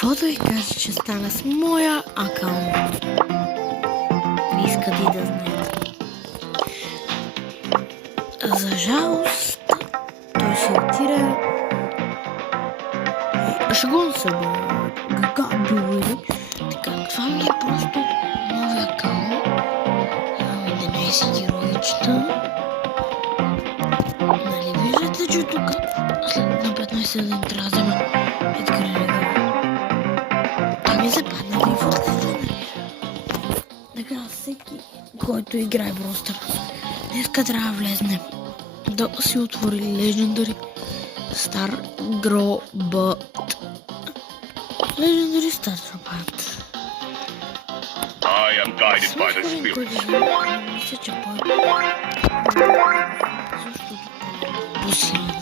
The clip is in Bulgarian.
Каквото ви кажа, че стана с моя акаунт. Не искате и да знаете. За жалост, той се отира. Шагон се бе. Как било ли? Така, това ми е просто новия акаунт. Имаме 11 героичета. Нали виждате, че тук след на 15 ден трябва да взема 5 крилега. Ми западна да и фотография. Така, всеки, който играе в Brawl Stars, днеска трябва да влезне да си отвори Legendary Star Robot. Legendary Star Robot. I am guided by the spirit. Мисля, че по-е... Защото по-силно.